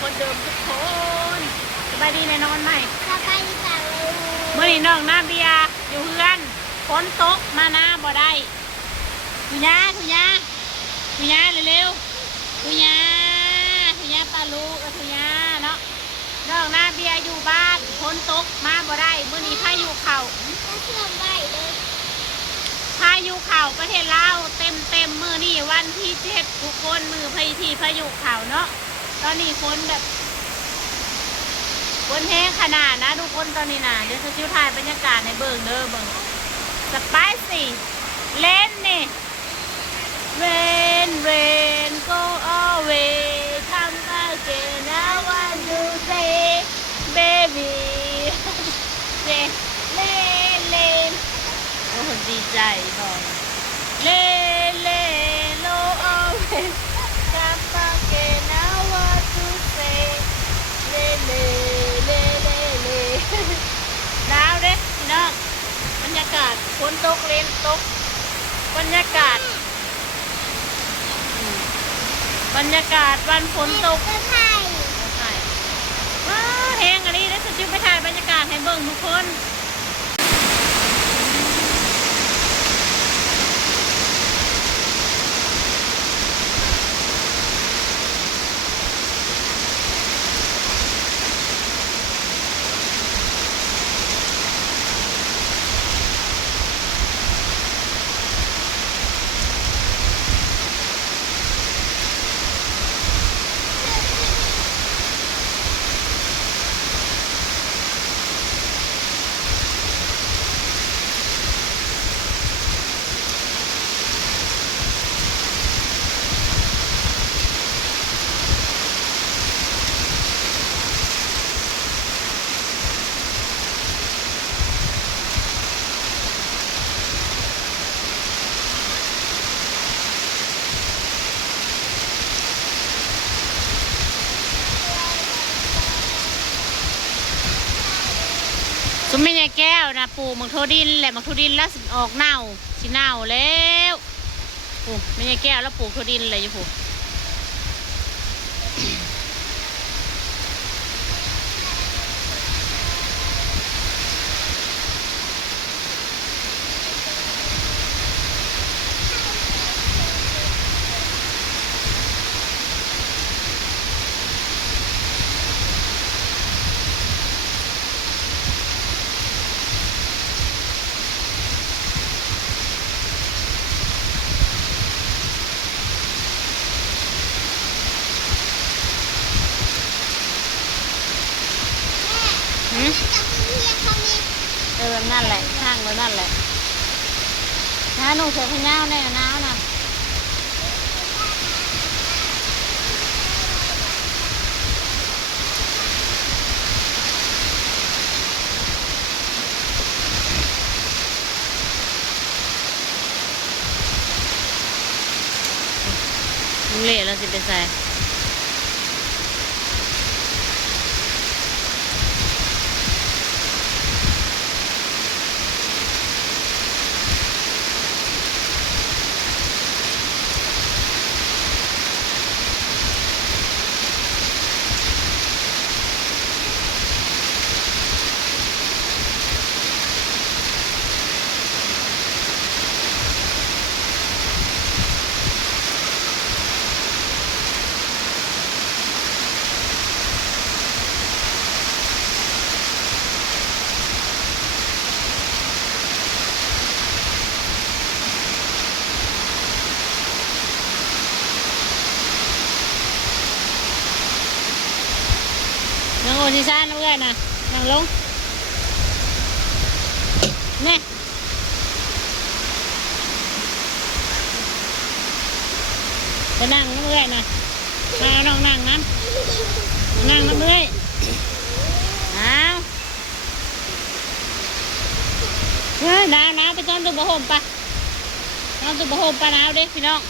คนเดิมทุกคนสบายดีในนอนใหม่สบายดีจ้ะเลยเมื่อนี้น้องนาเบียอยู่เฮือนฝนตกมาหน้าบ่ได้ทุยาเร็วๆทุยาปลาลูกทุยาเนาะน้องนาเบียอยู่บ้านฝนตกมาบ่ได้เมื่อนี้พายุเข้าเชื่อมได้เลยพายุเข้าประเทศลาวเต็มมื้อนี้วันที่7ทุกคนมือพายุเข้าเนาะตอนนี้ฝนแบบฝนแห้งขนาดนะทุกคนตอนนี้นะเดี๋ยวจะจิ้วถ่ายบรรยากาศในเบิ่งเด้อเบิ่งสไปซี่เล่นนี่ Rain go away come again I want to say baby เล่นโอ้ดีใจพอเล่น go away come again I want to say เล่หนาวเด้พี่น้องบรรยากาศฝนตกเล่นตกบรรยากาศวันฝนตกว้าแห้งอะไรแล้วจะจิ้วไปถ่ายบรรยากาศให้เบิ่งทุกคนไม่ใช่แก้วนะปลูกมังโทดินแหละมังโทดินแล้วออกเน่าสิเน่าแล้วปลูกไม่ใช่แก้วแล้วปลูกโทดินเลยอยู่ปลูกนั่นแหละข้างเลยนั่นแหละน้าหนูเสือพญาแน่น้าวนะลุงเล่แล้วสิไปใส่น้องโอชิซ่าน้องเอ้ยนะนั่งลงนี่ไปนั่งน้องเอ้ยนะมาน้องนั่งน้องเอ้ยเอาหนาวไปต้อนตุบะโฮมปะหนาวเด้พี่น้อง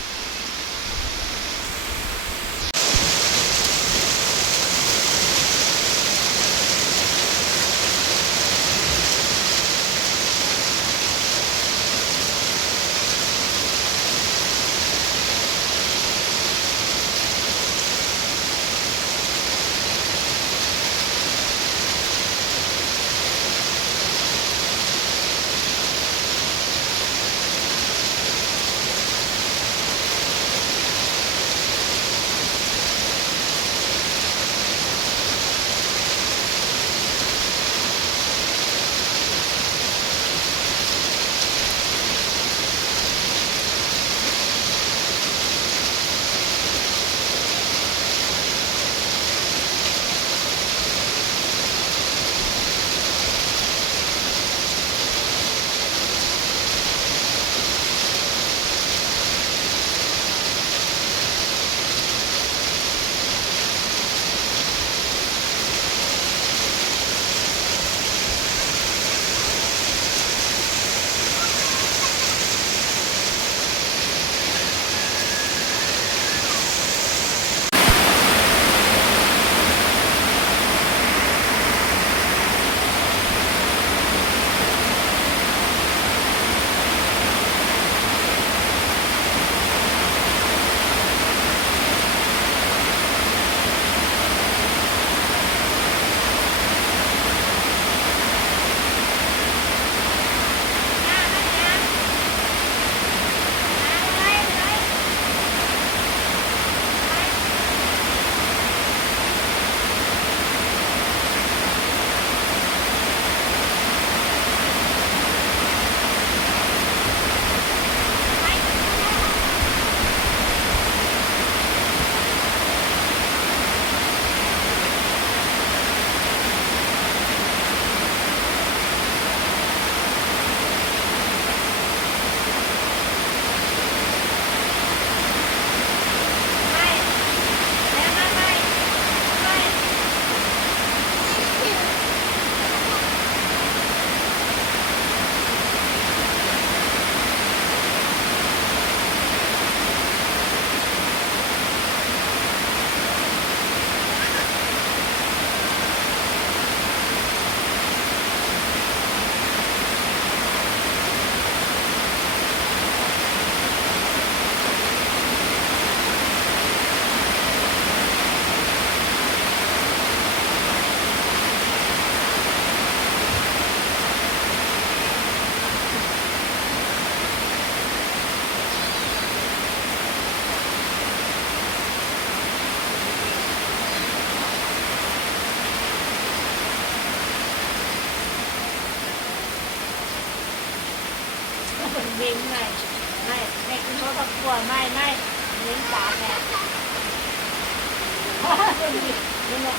คนเลี้ยงไม่แม่กินเพราะครอบครัวไม่เลี้ยงปลาแม่นี่แหละ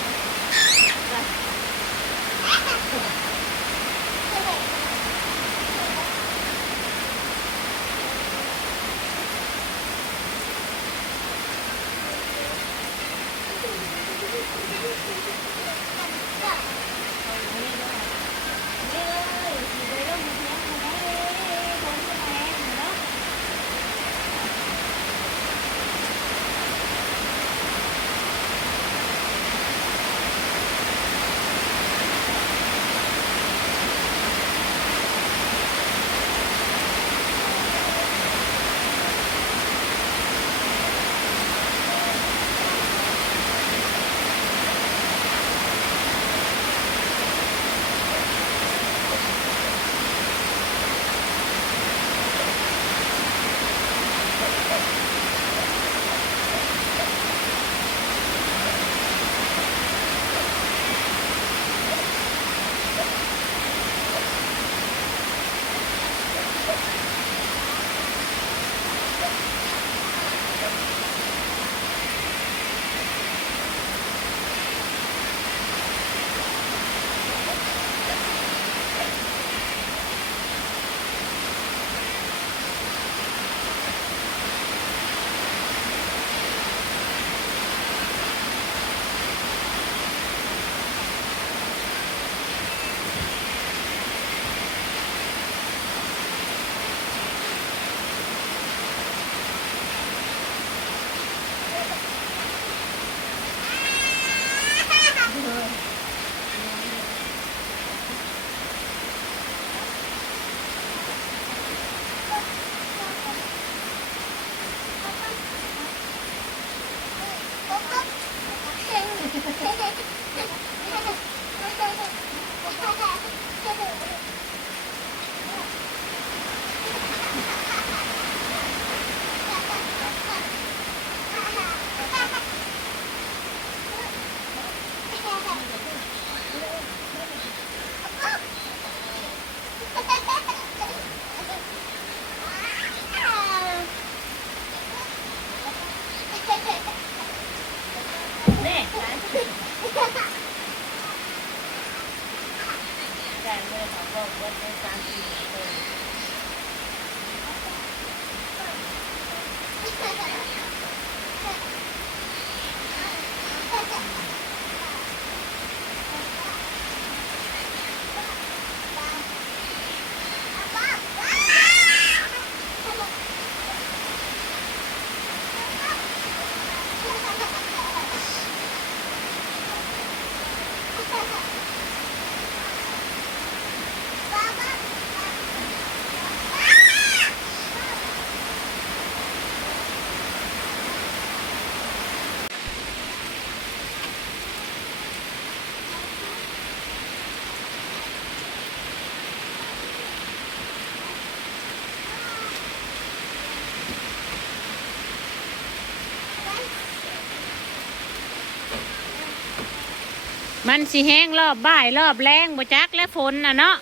มันสิแห้งรอบบ่ายรอบแรงบ่จักและฝนน่ะเนาะ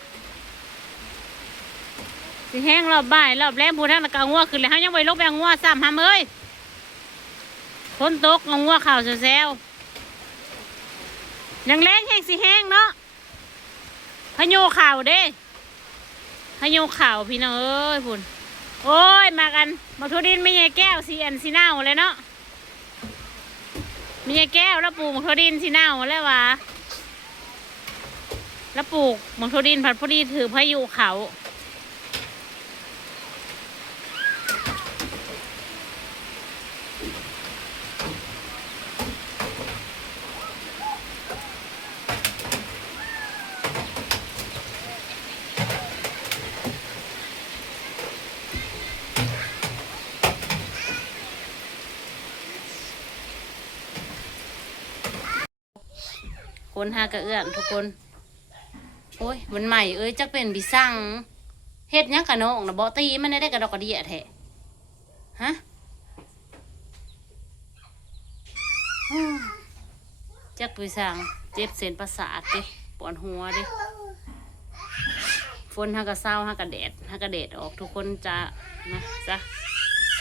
สิแห้งรอบบ่ายรอบแรงผู้ทั้งตะกะงัวขึ้นแล้วเฮายังบ่ลงไปเอางัวซ้ำหำเอ้ยฝนตกเอางัวเข้าแซวๆยังแรงแห้งสิแห้งเนาะพายุเข้าเด้พายุเข้าพี่น้องเอ้ยพุ่นโอ้ยมากันบักทุดินไม่ใช่แก้วสีอันสีเน่าเลยเนาะไม่ใช่แก้วแล้วปลูกบักทุดินสีเน่าแล้ววะแล้วปลูกบักทุดินผัดพอดีถือพายุเขาคนหากระเอื้อนทุกคนโอ้ยมันใหม่เอ้ยจักเป็นบิสั่งเฮ็ดยังกะน้องนะบ่ตีมันได้กระดอกกระเดียแท้ฮะจักบิสั่งเจ็บเส้นประสาทดิปวดหัวดิ ฝนฮักกะเศร้าฮักกะแดดออกทุกคนจะนะจ้ะ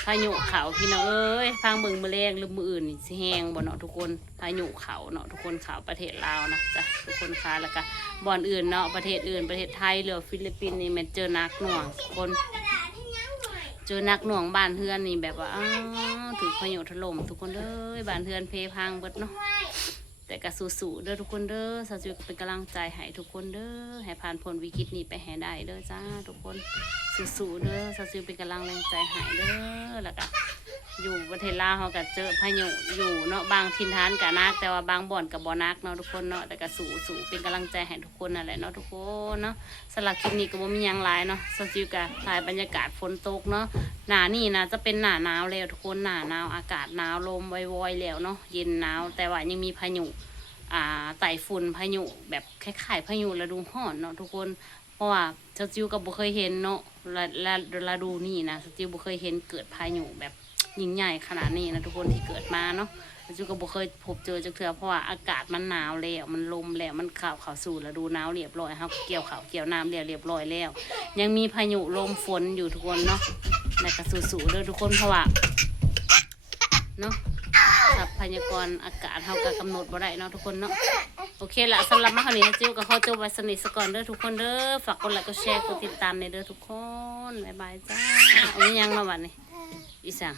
พายุเขาพี่น้องเอ้ยพังเบิ่งมือแรงหรือมืออื่นนี่สิแห้งบ่เนาะทุกคนพายุเขาเนาะทุกคนเขาประเทศลาวนะจ้ะทุกคนค่ะแล้วก็บ่อนอื่นเนาะประเทศอื่นประเทศไทยหรือฟิลิปปินส์นี่แม่นเจอนักหน่วงทุกคนเจอนักหน่วงบ้านเฮือนนี่แบบว่าถือพายุถล่มทุกคนเด้อบ้านเฮือนเพพังเบิดเนาะแต่ก็สู้ๆเด้อทุกคนเด้อสาวจิวก็เป็นกำลังใจให้ทุกคนเด้อให้ผ่านพ้นวิกฤตนี้ไปให้ได้เด้อจ้าทุกคนสู้ๆเด้อสาวจิวเป็นกำลังแรงใจให้เด้อแล้วก็อยู่ประเทศลาวเขาก็เจอพายุอยู่เนาะบางถิ่นฐานก็นักแต่ว่าบางบ่อนก็บ่นักเนาะทุกคนเนาะแต่ก็สู้เป็นกำลังใจให้ทุกคนนั่นแหละเนาะทุกคนเนาะสำหรับคลิปนี้ก็บ่มีหยังหลายเนาะสาวจิวก็ถ่ายบรรยากาศฝนตกเนาะหน้านี่นะจะเป็นหน้าหนาวแล้วทุกคนหน้าหนาวอากาศหนาวลมวอยๆแล้วเนาะเย็นหนาวแต่ว่ายังมีพายุไต้ฝุ่นพายุแบบคล้ายๆพายุฤดูร้อนเนาะทุกคนเพราะว่าสจิวก็บ่เคยเห็นเนาะฤดูนี่นะสจิวบ่เคยเห็นเกิดพายุแบบยิ่งใหญ่ขนาดนี้นะทุกคนที่เกิดมาเนาะสจิวก็บ่เคยพบเจอจักเทื่อเพราะว่าอากาศมันหนาวแล้วมันลมแล้วมันเข้าสู่ฤดูหนาวเรียบร้อยครับเกี่ยวข้าวเกี่ยวน้ำเรียบร้อยแล้วยังมีพายุลมฝนอยู่ทุกคนเนาะแต่ก็สู้ๆเด้อทุกคนเพราะว่าเนาะทรัพยากรอากาศเฮาก็กำหนดบ่ได้เนาะทุกคนเนาะโอเคละสำหรับมาคราวนี้จิวก็ขอจบไว้สนิทซะก่อนเด้อทุกคนเด้อฝากกดไลค์กดแชร์กดติดตามในเด้อทุกคนบ๊ายบายจ้าเอายังมาวันนี้อีสัง